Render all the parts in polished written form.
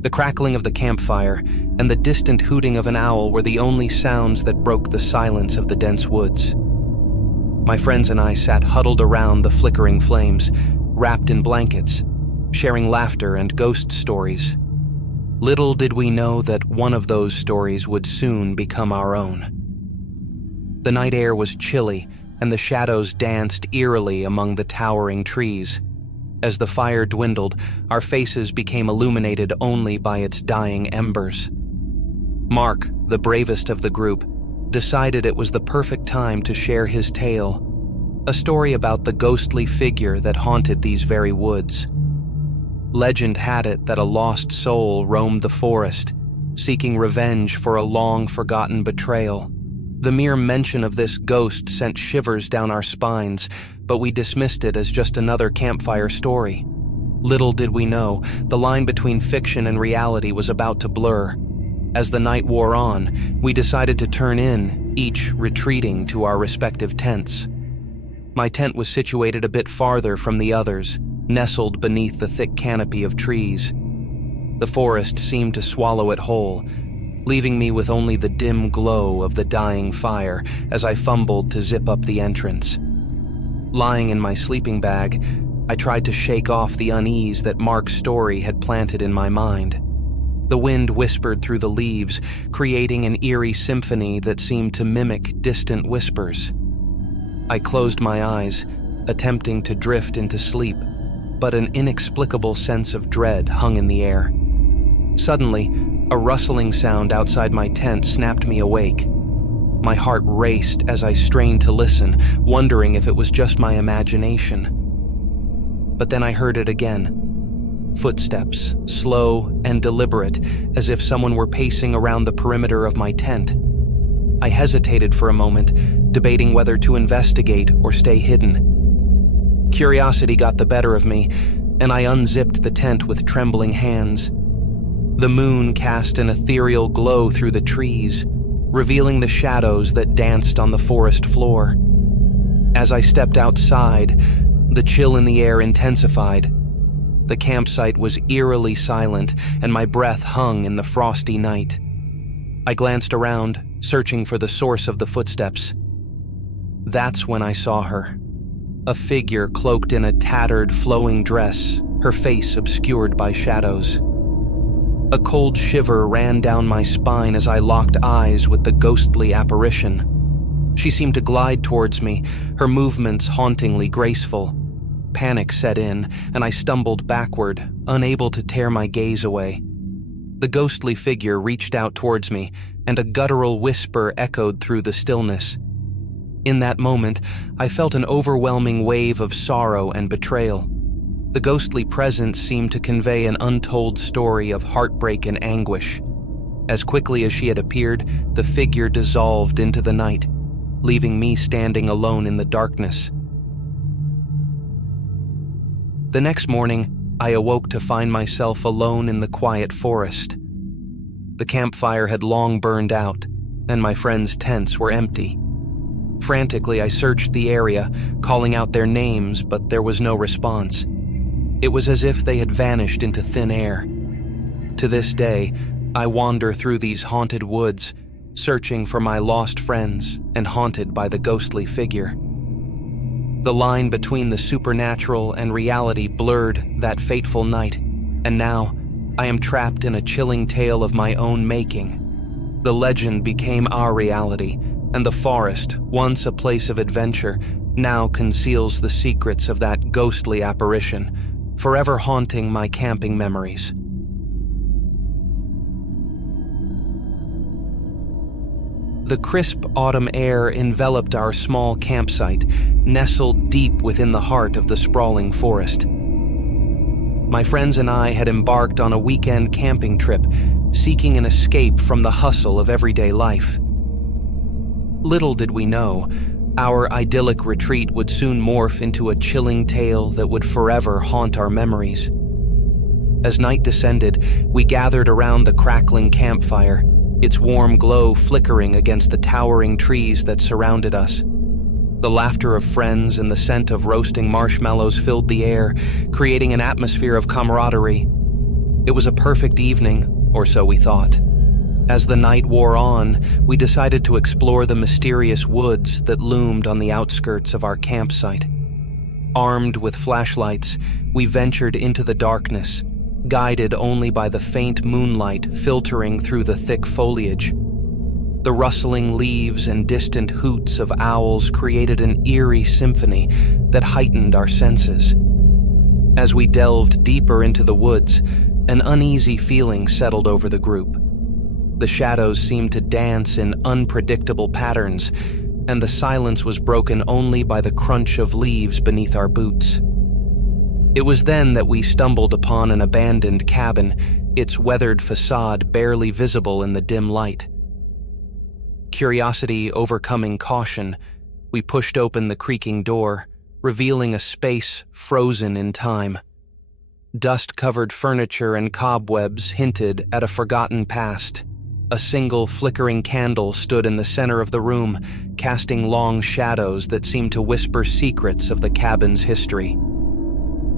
The crackling of the campfire and the distant hooting of an owl were the only sounds that broke the silence of the dense woods. My friends and I sat huddled around the flickering flames, wrapped in blankets, sharing laughter and ghost stories. Little did we know that one of those stories would soon become our own. The night air was chilly, and the shadows danced eerily among the towering trees. As the fire dwindled, our faces became illuminated only by its dying embers. Mark, the bravest of the group, decided it was the perfect time to share his tale, a story about the ghostly figure that haunted these very woods. Legend had it that a lost soul roamed the forest, seeking revenge for a long-forgotten betrayal. The mere mention of this ghost sent shivers down our spines, but we dismissed it as just another campfire story. Little did we know, the line between fiction and reality was about to blur. As the night wore on, we decided to turn in, each retreating to our respective tents. My tent was situated a bit farther from the others, nestled beneath the thick canopy of trees. The forest seemed to swallow it whole, leaving me with only the dim glow of the dying fire as I fumbled to zip up the entrance. Lying in my sleeping bag, I tried to shake off the unease that Mark's story had planted in my mind. The wind whispered through the leaves, creating an eerie symphony that seemed to mimic distant whispers. I closed my eyes, attempting to drift into sleep, but an inexplicable sense of dread hung in the air. Suddenly, a rustling sound outside my tent snapped me awake. My heart raced as I strained to listen, wondering if it was just my imagination. But then I heard it again. Footsteps, slow and deliberate, as if someone were pacing around the perimeter of my tent. I hesitated for a moment, debating whether to investigate or stay hidden. Curiosity got the better of me, and I unzipped the tent with trembling hands. The moon cast an ethereal glow through the trees, revealing the shadows that danced on the forest floor. As I stepped outside, the chill in the air intensified. The campsite was eerily silent, and my breath hung in the frosty night. I glanced around, searching for the source of the footsteps. That's when I saw her. A figure cloaked in a tattered, flowing dress, her face obscured by shadows. A cold shiver ran down my spine as I locked eyes with the ghostly apparition. She seemed to glide towards me, her movements hauntingly graceful. Panic set in, and I stumbled backward, unable to tear my gaze away. The ghostly figure reached out towards me, and a guttural whisper echoed through the stillness. In that moment, I felt an overwhelming wave of sorrow and betrayal. The ghostly presence seemed to convey an untold story of heartbreak and anguish. As quickly as she had appeared, the figure dissolved into the night, leaving me standing alone in the darkness. The next morning, I awoke to find myself alone in the quiet forest. The campfire had long burned out, and my friends' tents were empty. Frantically, I searched the area, calling out their names, but there was no response. It was as if they had vanished into thin air. To this day, I wander through these haunted woods, searching for my lost friends and haunted by the ghostly figure. The line between the supernatural and reality blurred that fateful night, and now I am trapped in a chilling tale of my own making. The legend became our reality, and the forest, once a place of adventure, now conceals the secrets of that ghostly apparition, forever haunting my camping memories. The crisp autumn air enveloped our small campsite, nestled deep within the heart of the sprawling forest. My friends and I had embarked on a weekend camping trip, seeking an escape from the hustle of everyday life. Little did we know, our idyllic retreat would soon morph into a chilling tale that would forever haunt our memories. As night descended, we gathered around the crackling campfire, its warm glow flickering against the towering trees that surrounded us. The laughter of friends and the scent of roasting marshmallows filled the air, creating an atmosphere of camaraderie. It was a perfect evening, or so we thought. As the night wore on, we decided to explore the mysterious woods that loomed on the outskirts of our campsite. Armed with flashlights, we ventured into the darkness, guided only by the faint moonlight filtering through the thick foliage. The rustling leaves and distant hoots of owls created an eerie symphony that heightened our senses. As we delved deeper into the woods, an uneasy feeling settled over the group. The shadows seemed to dance in unpredictable patterns, and the silence was broken only by the crunch of leaves beneath our boots. It was then that we stumbled upon an abandoned cabin, its weathered facade barely visible in the dim light. Curiosity overcoming caution, we pushed open the creaking door, revealing a space frozen in time. Dust-covered furniture and cobwebs hinted at a forgotten past. A single flickering candle stood in the center of the room, casting long shadows that seemed to whisper secrets of the cabin's history.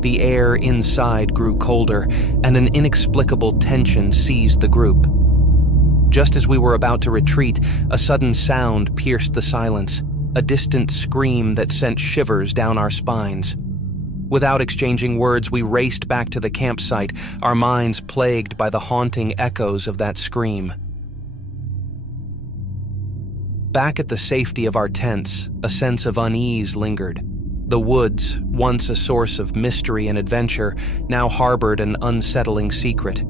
The air inside grew colder, and an inexplicable tension seized the group. Just as we were about to retreat, a sudden sound pierced the silence, a distant scream that sent shivers down our spines. Without exchanging words, we raced back to the campsite, our minds plagued by the haunting echoes of that scream. Back at the safety of our tents, a sense of unease lingered. The woods, once a source of mystery and adventure, now harbored an unsettling secret.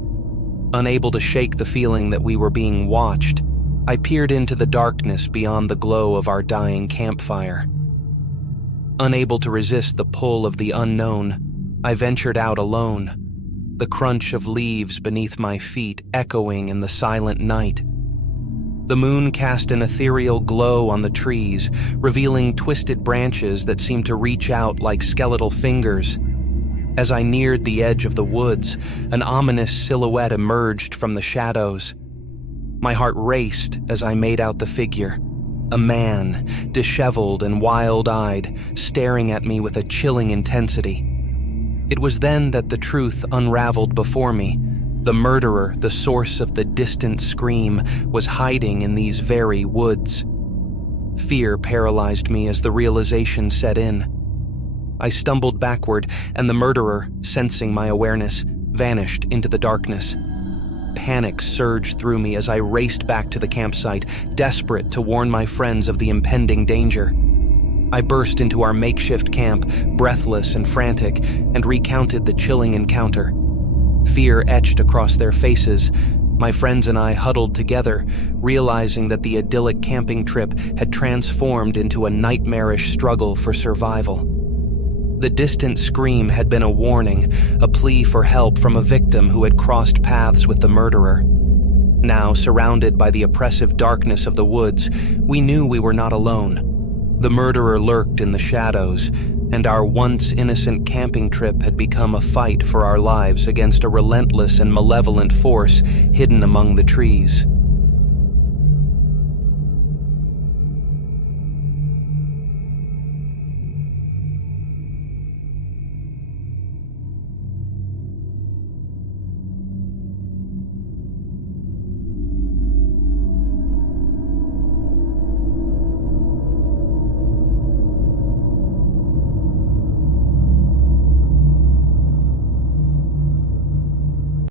Unable to shake the feeling that we were being watched, I peered into the darkness beyond the glow of our dying campfire. Unable to resist the pull of the unknown, I ventured out alone, the crunch of leaves beneath my feet echoing in the silent night. The moon cast an ethereal glow on the trees, revealing twisted branches that seemed to reach out like skeletal fingers. As I neared the edge of the woods, an ominous silhouette emerged from the shadows. My heart raced as I made out the figure. A man, disheveled and wild-eyed, staring at me with a chilling intensity. It was then that the truth unraveled before me. The murderer, the source of the distant scream, was hiding in these very woods. Fear paralyzed me as the realization set in. I stumbled backward, and the murderer, sensing my awareness, vanished into the darkness. Panic surged through me as I raced back to the campsite, desperate to warn my friends of the impending danger. I burst into our makeshift camp, breathless and frantic, and recounted the chilling encounter. Fear etched across their faces. My friends and I huddled together, realizing that the idyllic camping trip had transformed into a nightmarish struggle for survival. The distant scream had been a warning, a plea for help from a victim who had crossed paths with the murderer. Now, surrounded by the oppressive darkness of the woods, we knew we were not alone. The murderer lurked in the shadows, and our once innocent camping trip had become a fight for our lives against a relentless and malevolent force hidden among the trees.